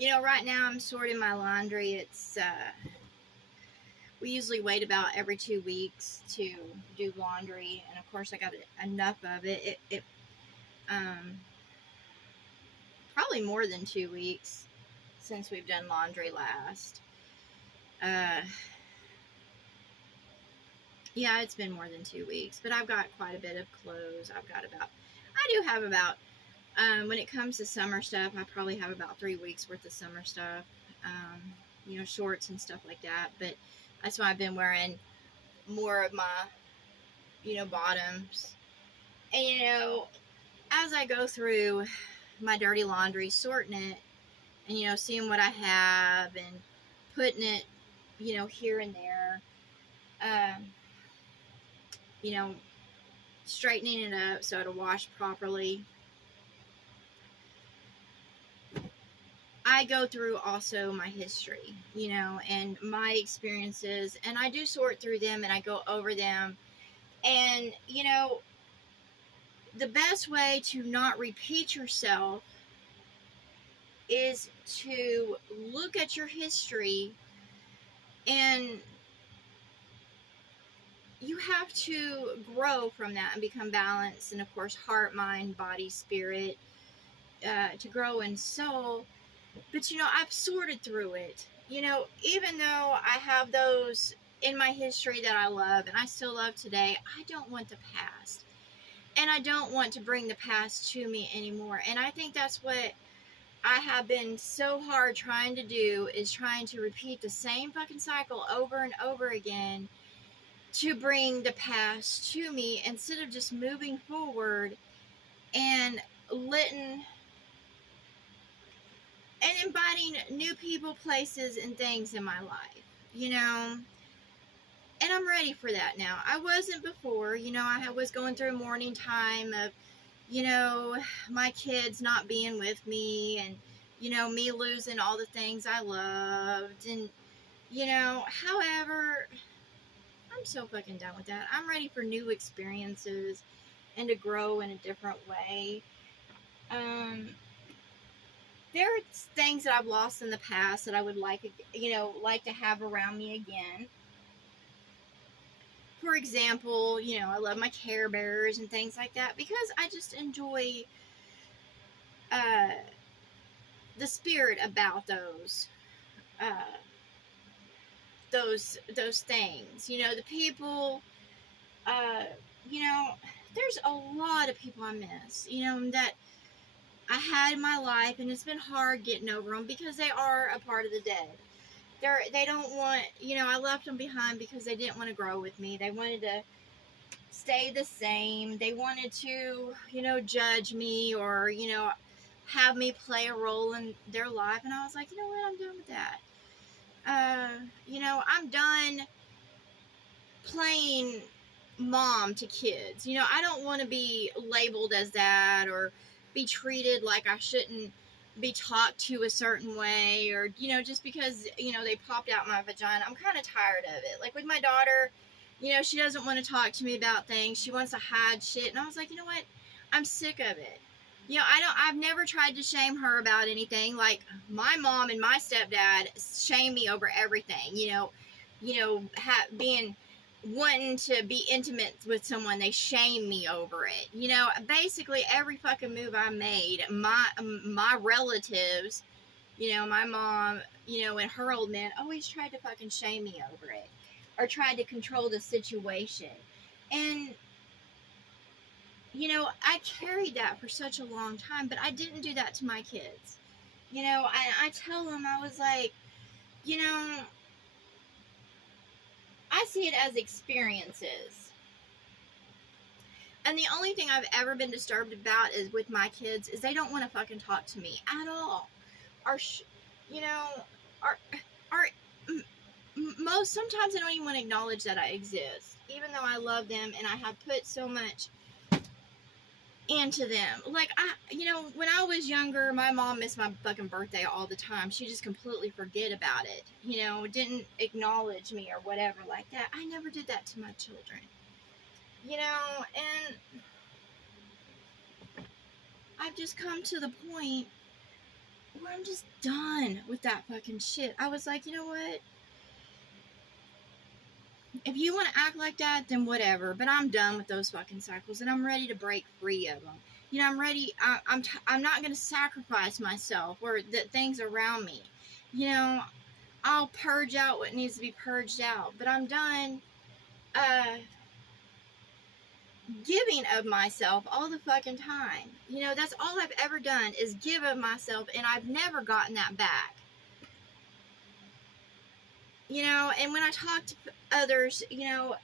Right now I'm sorting my laundry. We usually wait about every 2 weeks to do laundry, and of course I got enough of it. It probably more than 2 weeks since we've done laundry last. Uh, yeah, it's been more than 2 weeks, but I've got quite a bit of clothes. I do have about, when it comes to summer stuff, I probably have about 3 weeks worth of summer stuff, shorts and stuff like that. But that's why I've been wearing more of my, bottoms. And, as I go through my dirty laundry, sorting it, and, seeing what I have and putting it, here and there, you know, straightening it up so it'll wash properly. I go through also my history, and my experiences, and I do sort through them and I go over them. And, the best way to not repeat yourself is to look at your history, and you have to grow from that and become balanced, and of course heart, mind, body, spirit, to grow in soul. But I've sorted through it, even though I have those in my history that I love and I still love today. I don't want the past, and I don't want to bring the past to me anymore. And I think that's what I have been so hard trying to do, is trying to repeat the same fucking cycle over and over again to bring the past to me, instead of just moving forward and letting and inviting new people, places, and things in my life, and I'm ready for that now. I wasn't before. I was going through a mourning time of, my kids not being with me, and, me losing all the things I loved, and, however, I'm so fucking done with that. I'm ready for new experiences and to grow in a different way. There are things that I've lost in the past that I would like to have around me again. For example, I love my Care Bears and things like that, because I just enjoy the spirit about those things. The people, there's a lot of people I miss, that I had in my life, and it's been hard getting over them, because they are a part of the dead. They don't want, I left them behind because they didn't want to grow with me. They wanted to stay the same. They wanted to, judge me, or, have me play a role in their life. And I was like, you know what, I'm done with that. I'm done playing mom to kids. I don't want to be labeled as that, or be treated like I shouldn't be talked to a certain way, or just because they popped out my vagina. I'm kind of tired of it. Like with my daughter, she doesn't want to talk to me about things. She wants to hide shit, and I was like, you know what, I'm sick of it. I've never tried to shame her about anything. Like my mom and my stepdad shame me over everything. Being wanting to be intimate with someone, they shame me over it. Basically every fucking move I made, my relatives, my mom, and her old man always tried to fucking shame me over it, or tried to control the situation. And I carried that for such a long time, but I didn't do that to my kids. I tell them, I was like, I see it as experiences. And the only thing I've ever been disturbed about is with my kids is they don't want to fucking talk to me at all. Sometimes they don't even want to acknowledge that I exist, even though I love them and I have put so much into them. Like, when I was younger, my mom missed my fucking birthday all the time. She just completely forget about it. Didn't acknowledge me or whatever like that. I never did that to my children. And I've just come to the point where I'm just done with that fucking shit. I was like, you know what? If you want to act like that, then whatever. But I'm done with those fucking cycles, and I'm ready to break free of them. You know, I'm ready. I'm not going to sacrifice myself or the things around me. You know, I'll purge out what needs to be purged out. But I'm done giving of myself all the fucking time. You know, that's all I've ever done is give of myself, and I've never gotten that back. You know, and when I talk to others, you know,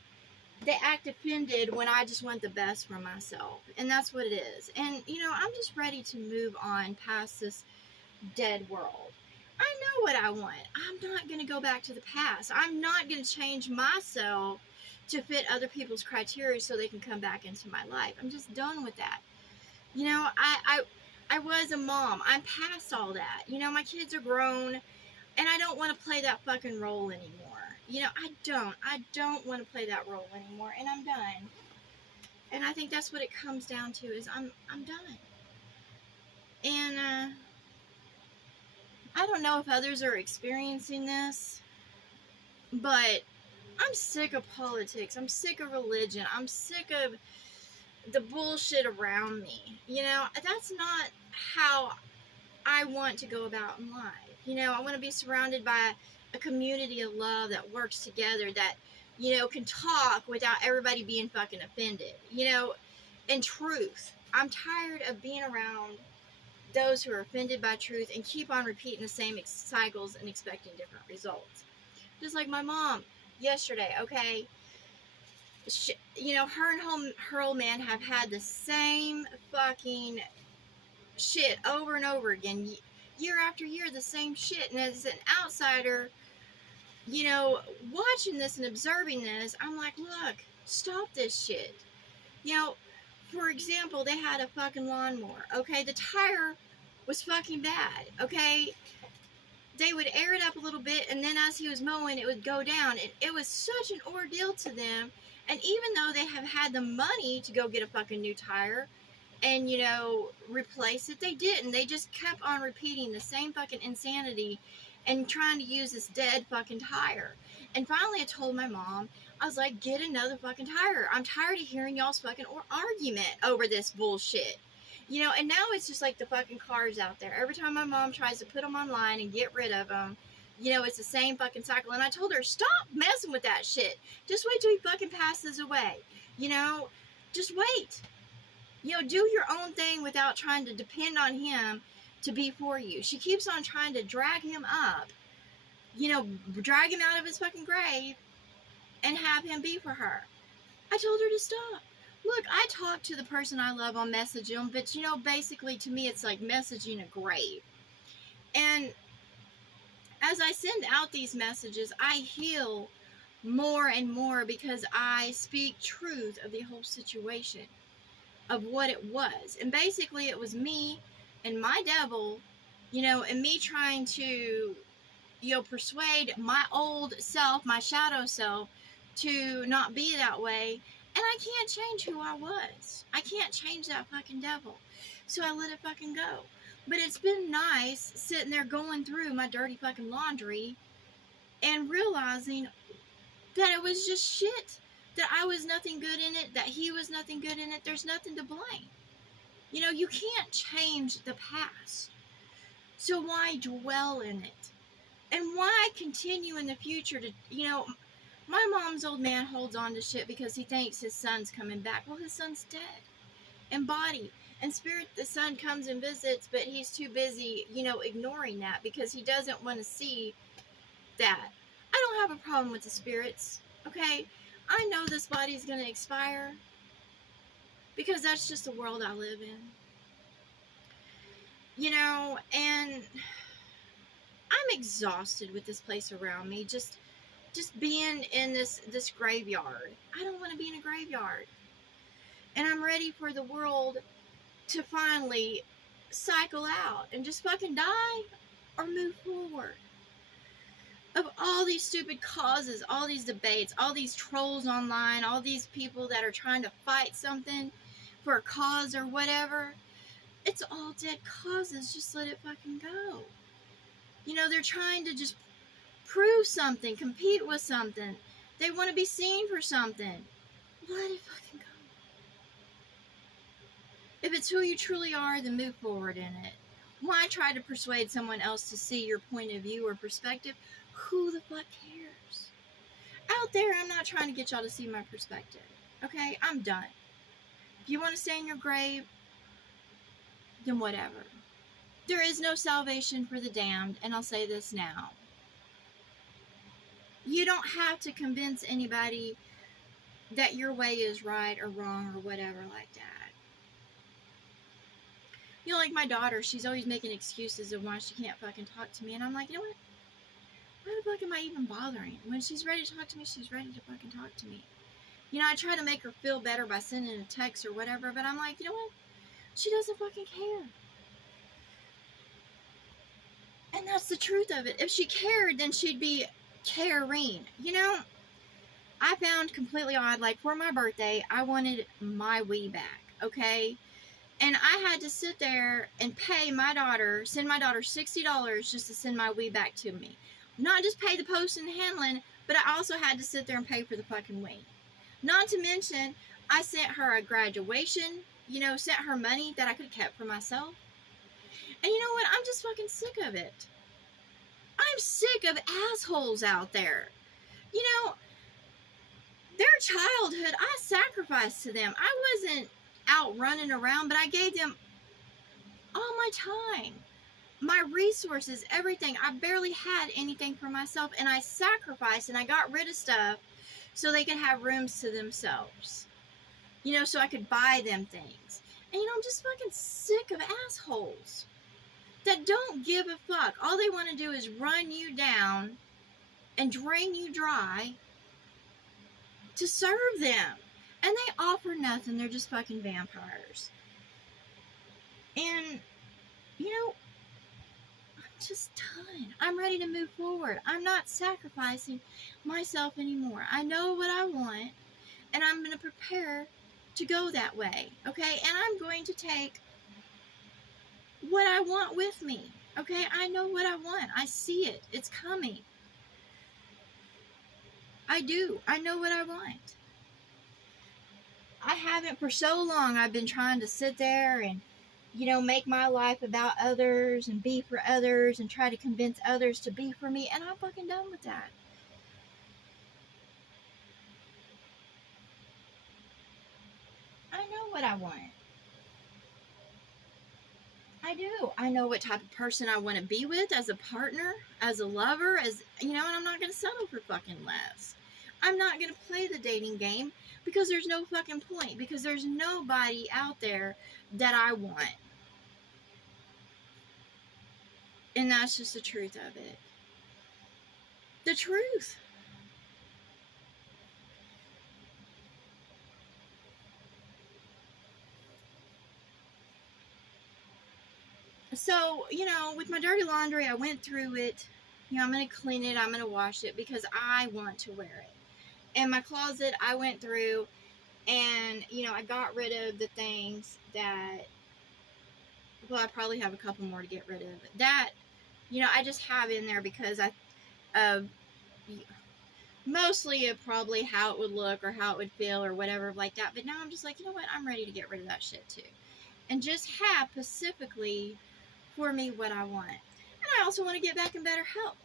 they act offended when I just want the best for myself. And that's what it is. And, you know, I'm just ready to move on past this dead world. I know what I want. I'm not going to go back to the past. I'm not going to change myself to fit other people's criteria so they can come back into my life. I'm just done with that. You know, I was a mom. I'm past all that. You know, my kids are grown, and I don't want to play that fucking role anymore. You know, I don't want to play that role anymore, and I'm done. And I think that's what it comes down to is I'm done. And I don't know if others are experiencing this, but I'm sick of politics. I'm sick of religion. I'm sick of the bullshit around me. You know, that's not how I want to go about in life. You know, I want to be surrounded by a community of love that works together, that, you know, can talk without everybody being fucking offended. You know, and truth. I'm tired of being around those who are offended by truth and keep on repeating the same cycles and expecting different results. Just like my mom yesterday, okay? You know, her and her old man have had the same fucking shit over and over again, year after year, the same shit. And as an outsider, you know, watching this and observing this, I'm like, look, stop this shit. You know, for example, they had a fucking lawnmower, okay? The tire was fucking bad, okay? They would air it up a little bit, and then as he was mowing, it would go down. It was such an ordeal to them. And even though they have had the money to go get a fucking new tire and, you know, replace it, they didn't. They just kept on repeating the same fucking insanity and trying to use this dead fucking tire. And finally I told my mom, I was like, get another fucking tire. I'm tired of hearing y'all's fucking argument over this bullshit. You know, and now it's just like the fucking cars out there. Every time my mom tries to put them online and get rid of them, you know, it's the same fucking cycle. And I told her, stop messing with that shit. Just wait till he fucking passes away. You know, just wait. You know, do your own thing without trying to depend on him to be for you. She keeps on trying to drag him up, you know, drag him out of his fucking grave and have him be for her. I told her to stop. Look, I talk to the person I love on messaging, but, you know, basically to me it's like messaging a grave. And as I send out these messages, I heal more and more because I speak truth of the whole situation, of what it was. And basically it was me and my devil, you know, and me trying to, you know, persuade my old self, my shadow self, to not be that way. And I can't change who I was. I can't change that fucking devil. So I let it fucking go. But it's been nice sitting there going through my dirty fucking laundry and realizing that it was just shit. That I was nothing good in it. That he was nothing good in it. There's nothing to blame. You know, you can't change the past. So why dwell in it? And why continue in the future to, you know, my mom's old man holds on to shit because he thinks his son's coming back. Well, his son's dead. In body. And spirit, the son comes and visits, but he's too busy, you know, ignoring that because he doesn't want to see that. I don't have a problem with the spirits, okay? I know this body's going to expire because that's just the world I live in. You know, and I'm exhausted with this place around me. Just being in this graveyard. I don't want to be in a graveyard. And I'm ready for the world to finally cycle out and just fucking die or move forward. Of all these stupid causes, all these debates, all these trolls online, all these people that are trying to fight something for a cause or whatever, It's all dead causes. Just let it fucking go. You know, they're trying to just prove something, compete with something. They want to be seen for something. Let it fucking go. If it's who you truly are, then move forward in it. Why try to persuade someone else to see your point of view or perspective? Who the fuck cares? Out there, I'm not trying to get y'all to see my perspective. Okay? I'm done. If you want to stay in your grave, then whatever. There is no salvation for the damned, and I'll say this now. You don't have to convince anybody that your way is right or wrong or whatever like that. You know, like my daughter, she's always making excuses of why she can't fucking talk to me, and I'm like, you know what? Why the fuck am I even bothering? When she's ready to talk to me, she's ready to fucking talk to me. You know, I try to make her feel better by sending a text or whatever, but I'm like, you know what? She doesn't fucking care. And that's the truth of it. If she cared, then she'd be caring. You know, I found completely odd, like for my birthday, I wanted my Wii back, okay? And I had to sit there and pay my daughter, send my daughter $60 just to send my Wii back to me. Not just pay the post and handling, but I also had to sit there and pay for the fucking Wii. Not to mention, I sent her a graduation, you know, sent her money that I could have kept for myself. And you know what? I'm just fucking sick of it. I'm sick of assholes out there. You know, their childhood, I sacrificed to them. I wasn't out running around, but I gave them all my time, my resources, everything. I barely had anything for myself, and I sacrificed and I got rid of stuff so they could have rooms to themselves, you know, so I could buy them things. And you know, I'm just fucking sick of assholes that don't give a fuck. All they want to do is run you down and drain you dry to serve them. And they offer nothing. They're just fucking vampires. And, you know, I'm just done. I'm ready to move forward. I'm not sacrificing myself anymore. I know what I want, and I'm going to prepare to go that way, okay? And I'm going to take what I want with me, okay? I know what I want. I see it. It's coming. I do. I know what I want. I haven't for so long. I've been trying to sit there and, you know, make my life about others and be for others and try to convince others to be for me, and I'm fucking done with that. I know what I want. I do. I know what type of person I want to be with as a partner, as a lover, as, you know, and I'm not going to settle for fucking less. I'm not going to play the dating game because there's no fucking point, because there's nobody out there that I want. And that's just the truth of it. The truth. So, you know, with my dirty laundry, I went through it. You know, I'm going to clean it. I'm going to wash it because I want to wear it. And my closet, I went through and, you know, I got rid of the things that, well, I probably have a couple more to get rid of. That, you know, I just have in there because mostly of probably how it would look or how it would feel or whatever like that. But now I'm just like, you know what? I'm ready to get rid of that shit too. And just have specifically for me what I want. And I also want to get back in better health,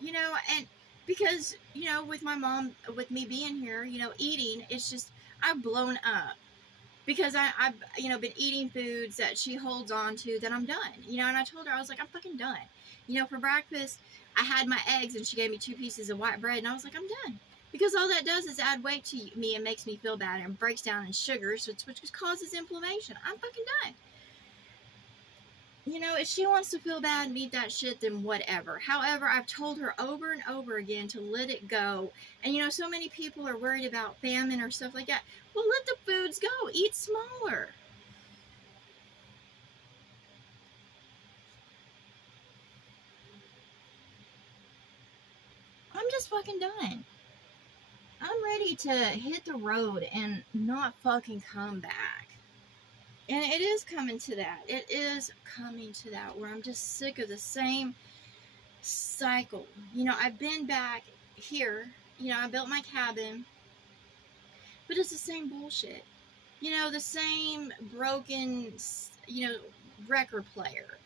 you know, and because, you know, with my mom, with me being here, you know, eating, it's just, I've blown up because I've, you know, been eating foods that she holds on to that I'm done, you know, and I told her, I was like, I'm fucking done. You know, for breakfast, I had my eggs and she gave me 2 pieces of white bread and I was like, I'm done. Because all that does is add weight to me and makes me feel bad and breaks down in sugars, which causes inflammation. I'm fucking done. You know, if she wants to feel bad and eat that shit, then whatever. However, I've told her over and over again to let it go. And, you know, so many people are worried about famine or stuff like that. Well, let the foods go. Eat smaller. I'm just fucking done. I'm ready to hit the road and not fucking come back. And it is coming to that. It is coming to that where I'm just sick of the same cycle. You know, I've been back here. You know, I built my cabin, but it's the same bullshit. You know, the same broken, you know, record player.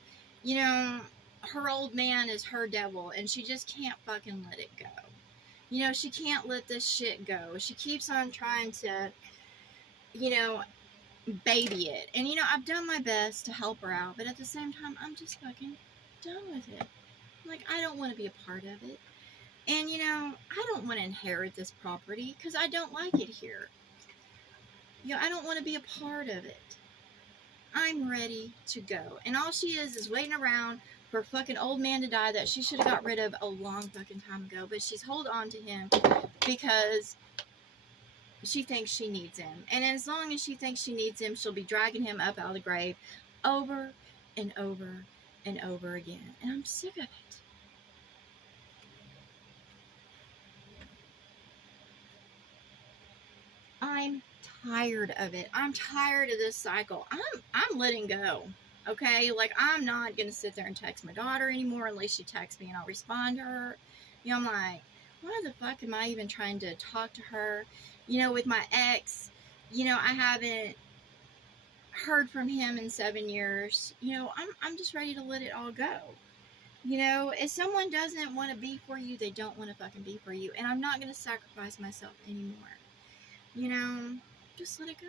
You know, her old man is her devil, and she just can't fucking let it go. You know, she can't let this shit go. She keeps on trying to, you know, baby it. And, you know, I've done my best to help her out, but at the same time, I'm just fucking done with it. Like, I don't want to be a part of it. And, you know, I don't want to inherit this property because I don't like it here. You know, I don't want to be a part of it. I'm ready to go. And all she is waiting around for a fucking old man to die that she should have got rid of a long fucking time ago. But she's hold on to him because she thinks she needs him. And as long as she thinks she needs him, she'll be dragging him up out of the grave over and over and over again. And I'm sick of it. I'm tired of it. I'm tired of this cycle. I'm letting go. Okay? Like, I'm not gonna sit there and text my daughter anymore unless she texts me and I'll respond to her. You know, I'm like, why the fuck am I even trying to talk to her? You know, with my ex, you know, I haven't heard from him in 7 years. You know, I'm just ready to let it all go. You know, if someone doesn't want to be for you, they don't want to fucking be for you. And I'm not gonna sacrifice myself anymore. You know, just let it go.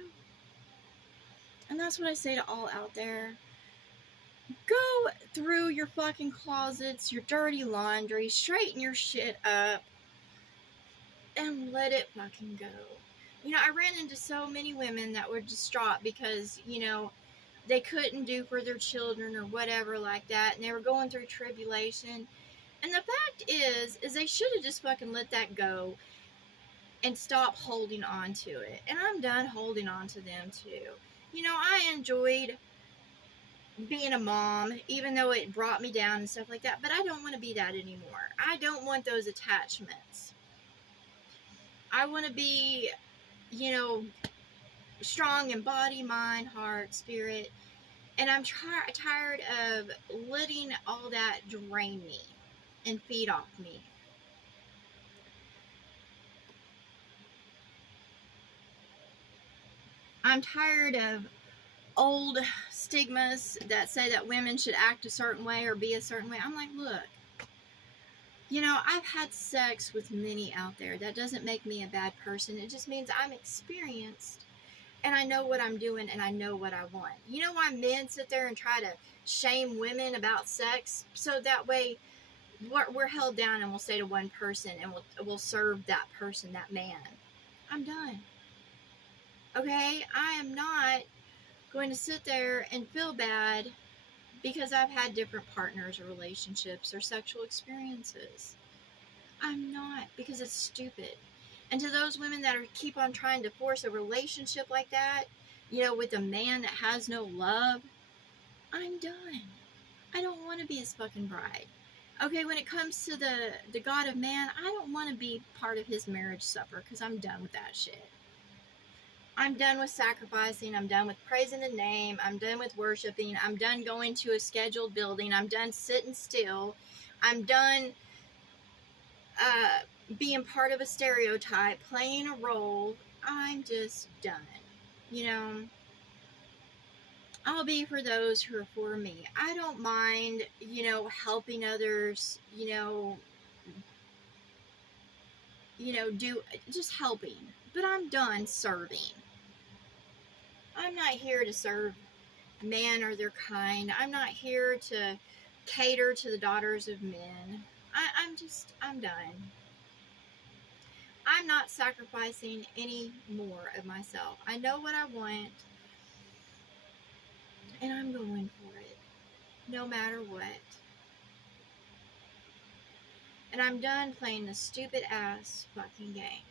And that's what I say to all out there. Go through your fucking closets, your dirty laundry, straighten your shit up, and let it fucking go. You know, I ran into so many women that were distraught because, you know, they couldn't do for their children or whatever like that, and they were going through tribulation. And the fact is they should have just fucking let that go and stop holding on to it. And I'm done holding on to them too. You know, I enjoyed being a mom, even though it brought me down and stuff like that, but I don't want to be that anymore. I don't want those attachments. I want to be, you know, strong in body, mind, heart, spirit, and I'm tired of letting all that drain me and feed off me. I'm tired of old stigmas that say that women should act a certain way or be a certain way. I'm like, look, you know, I've had sex with many out there. That doesn't make me a bad person. It just means I'm experienced and I know what I'm doing and I know what I want. You know why men sit there and try to shame women about sex? So that way we're held down and we'll stay to one person and we'll serve that person, that man. I'm done. Okay? I am not going to sit there and feel bad because I've had different partners or relationships or sexual experiences. I'm not, because it's stupid. And to those women that keep on trying to force a relationship like that, you know, with a man that has no love, I'm done. I don't want to be his fucking bride. Okay, when it comes to the God of man, I don't want to be part of his marriage supper because I'm done with that shit. I'm done with sacrificing. I'm done with praising the name. I'm done with worshiping. I'm done going to a scheduled building. I'm done sitting still. I'm done being part of a stereotype, playing a role. I'm just done. You know, I'll be for those who are for me. I don't mind, you know, helping others, do just helping. But I'm done serving. I'm not here to serve man or their kind. I'm not here to cater to the daughters of men. I'm done. I'm not sacrificing any more of myself. I know what I want, and I'm going for it, no matter what. And I'm done playing this stupid ass fucking game.